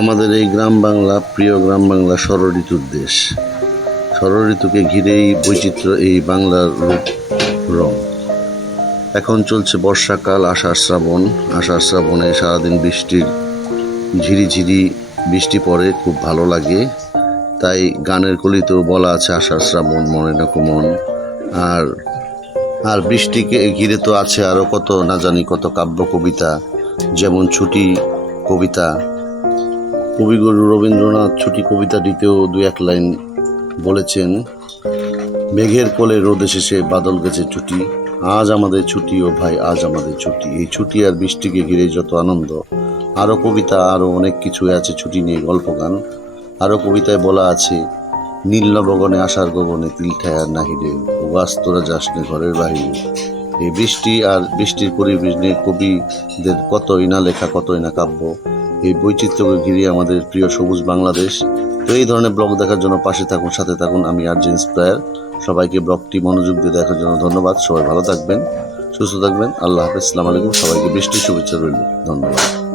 আমাদের এই গ্রাম বাংলা, প্রিয় গ্রাম বাংলা ষড়ঋতুর দেশ। ষড়ঋতুকে ঘিরেই বৈচিত্র্য এই বাংলার রূপ রং। এখন চলছে বর্ষাকাল, আষাঢ় শ্রাবণে সারাদিন ঝিরিঝিরি বৃষ্টি পড়ে, খুব ভালো লাগে। তাই গানের কলিতেও বলা আছে আষাঢ় শ্রাবণ মনে না কুমন। আর বৃষ্টিকে ঘিরে তো আছে আরও কত না জানি কত কাব্য কবিতা, যেমন ছুটি কবিতা। কবিগুরু রবীন্দ্রনাথ ছুটি কবিতাটিতেও দু এক লাইন বলেছেন, মেঘের কোলে রোদ এসেছে, বাদল গেছে ছুটি, আজ আমাদের ছুটি ও ভাই আজ আমাদের ছুটি। এই ছুটি আর বৃষ্টিকে ঘিরে যত আনন্দ। আরও কবিতা, আরও অনেক কিছু আছে ছুটি নিয়ে, গল্প গান। আরও কবিতায় বলা আছে, নীল নবগণে আষাঢ় গগনে তিল ঠায়ার নাহিরে, উবাস তোরা যাসনে ঘরের বাহিরে। এই বৃষ্টি আর বৃষ্টির পরিবেশ নিয়ে কবিদের কতই না লেখা, কতই না কাব্য। এই বৈচিত্র্যকে ঘিরে আমাদের প্রিয় সবুজ বাংলাদেশ। তো এই ধরনের ব্লগ দেখার জন্য পাশে থাকুন, সাথে থাকুন। আমি আরজে ইন্সপায়ার। সবাইকে ব্লগটি মনোযোগ দিয়ে দেখার জন্য ধন্যবাদ। সবাই ভালো থাকবেন, সুস্থ থাকবেন। আল্লাহ হাফেজ, আসসালামু আলাইকুম। সবাইকে বৃষ্টির শুভেচ্ছা রইল। ধন্যবাদ।